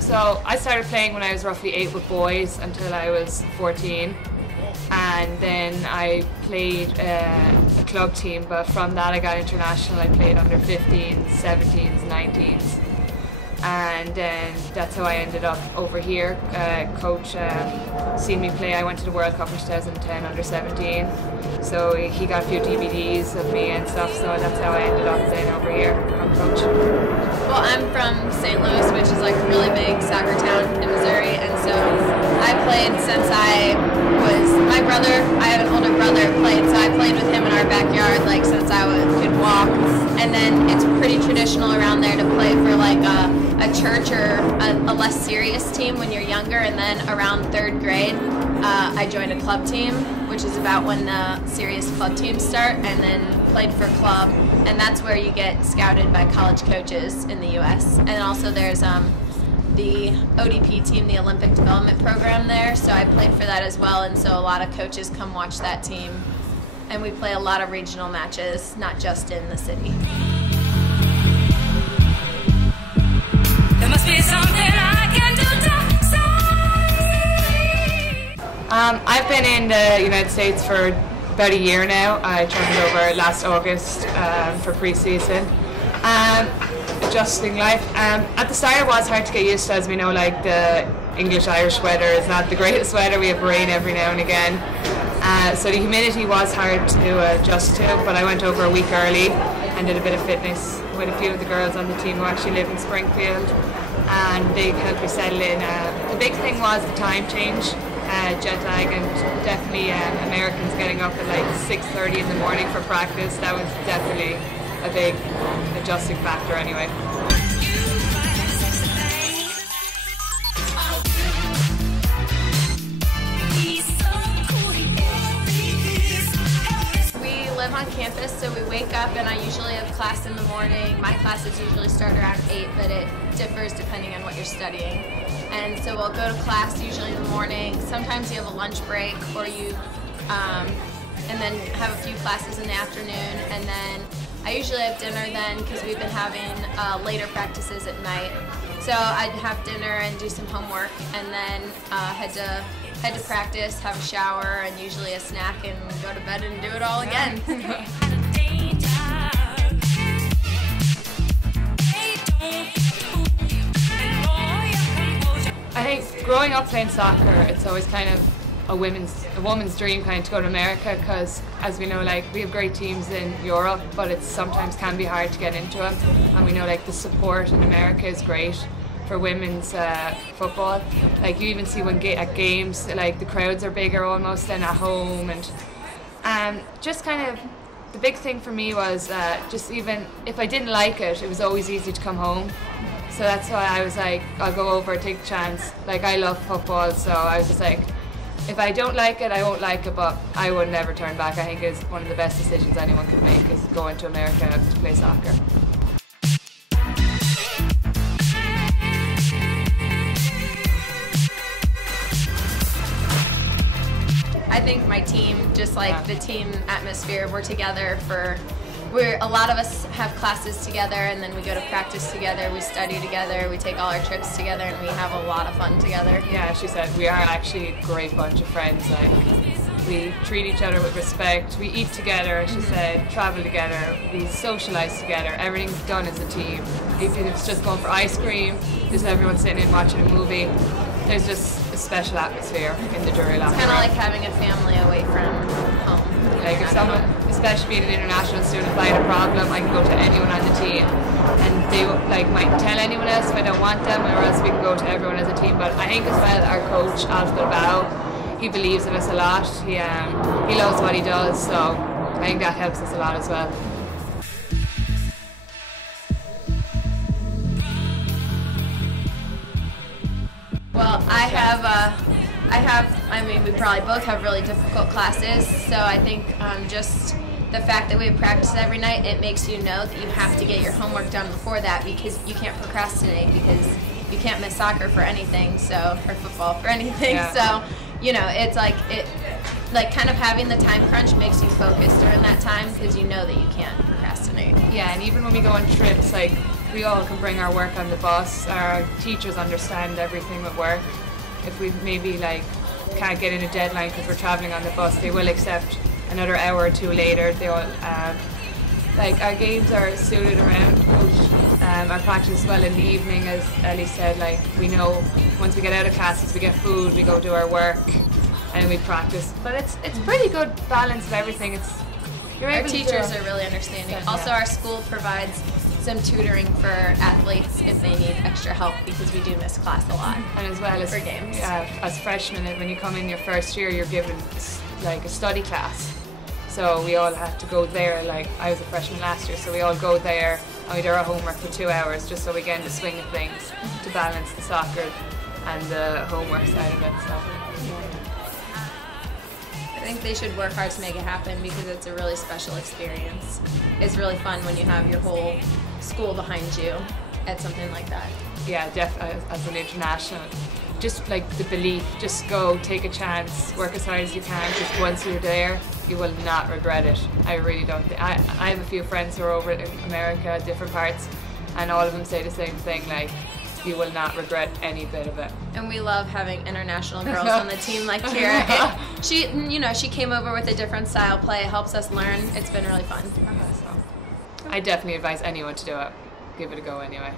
So I started playing when I was roughly 8 with boys until I was 14, and then I played a club team, but from that I got international. I played under 15s, 17s, 19s, and then that's how I ended up over here. Coach seen me play. I went to the World Cup in 2010 under 17, so he got a few DVDs of me and stuff, so that's how I ended up then over here from coach. Well, I'm from St. Louis, which is like a really big soccer town in Missouri, and so I played since I have an older brother who played, so I played with him in our backyard like since I could walk. And then it's pretty traditional around there to play for like a church or a less serious team when you're younger, and then around 3rd grade I joined a club team, which is about when the serious club teams start, and then played for club, and that's where you get scouted by college coaches in the US. And also there's the ODP team, the Olympic Development Program there, so I played for that as well, and so a lot of coaches come watch that team, and we play a lot of regional matches, not just in the city. There must be something I can do to I've been in the United States for about a year now. I traveled over last August for pre-season. Adjusting life. At the start it was hard to get used to, as we know, like the English-Irish weather is not the greatest weather. We have rain every now and again. So the humidity was hard to adjust to, but I went over a week early and did a bit of fitness with a few of the girls on the team who actually live in Springfield, and they helped me settle in. The big thing was the time change, jet lag, and definitely Americans getting up at like 6:30 in the morning for practice. That was definitely a big adjusting factor anyway. On campus, so we wake up and I usually have class in the morning. My classes usually start around 8, but it differs depending on what you're studying. And so we'll go to class usually in the morning. Sometimes you have a lunch break, or you and then have a few classes in the afternoon, and then I usually have dinner then because we've been having later practices at night. So I'd have dinner and do some homework, and then head to practice, have a shower, and usually a snack, and go to bed and do it all again. I think growing up playing soccer, it's always kind of a woman's dream kind of to go to America, because as we know, like, we have great teams in Europe, but it sometimes can be hard to get into them, and we know like the support in America is great for women's football. Like, you even see when at games, like, the crowds are bigger almost than at home, and just kind of the big thing for me was just even if I didn't like it, it was always easy to come home. So that's why I was like, I'll go over, take the chance. Like, I love football, so I was just like, if I don't like it, I won't like it, but I would never turn back. I think it's one of the best decisions anyone could make, is going to America to play soccer. I think my team, just like the team atmosphere, we're together a lot of us have classes together, and then we go to practice together, we study together, we take all our trips together, and we have a lot of fun together. Yeah, she said we are actually a great bunch of friends. Like, we treat each other with respect, we eat together, she said, travel together, we socialise together, everything's done as a team. Even if it's just going for ice cream, just everyone sitting in watching a movie, there's just a special atmosphere in the Drury locker room. It's kind of like having a family away from home. Like, if someone, especially being an international student, if I had a problem, I can go to anyone on the team, and they like might tell anyone else if I don't want them, or else we can go to everyone as a team. But I think as well, our coach Alf, he believes in us a lot. He loves what he does, so I think that helps us a lot as well. Well, I mean, we probably both have really difficult classes, so I think just the fact that we have practice every night, it makes you know that you have to get your homework done before that, because you can't procrastinate, because you can't miss soccer for anything, so, or football for anything, yeah. So, you know, it's like, like kind of having the time crunch makes you focus during that time because you know that you can't procrastinate. Yeah, and even when we go on trips, like we all can bring our work on the bus. Our teachers understand everything with work. If we maybe like can't get in a deadline because we're traveling on the bus, they will accept another hour or two later. They all like our games are suited around our practice as well in the evening, as Ellie said. Like we know once we get out of classes, we get food, we go do our work, and we practice. But it's pretty good balance of everything. Our teachers are really understanding. Also, our school provides some tutoring for athletes if they need extra help because we do miss class a lot. And as well as for games. As freshmen, when you come in your first year, you're given like a study class. So we all have to go there. Like I was a freshman last year, so we all go there and we do our homework for 2 hours just so we get in the swing of things to balance the soccer and the homework side of it. So. I think they should work hard to make it happen because it's a really special experience. It's really fun when you have your whole school behind you at something like that. Yeah, definitely as an international. Just like the belief, just go, take a chance, work as hard as you can, because once you're there, you will not regret it. I really don't think. I have a few friends who are over in America, different parts, and all of them say the same thing, like, you will not regret any bit of it. And we love having international girls on the team like Ciara. She came over with a different style play. It helps us learn. It's been really fun. So, I definitely advise anyone to do it. Give it a go anyway.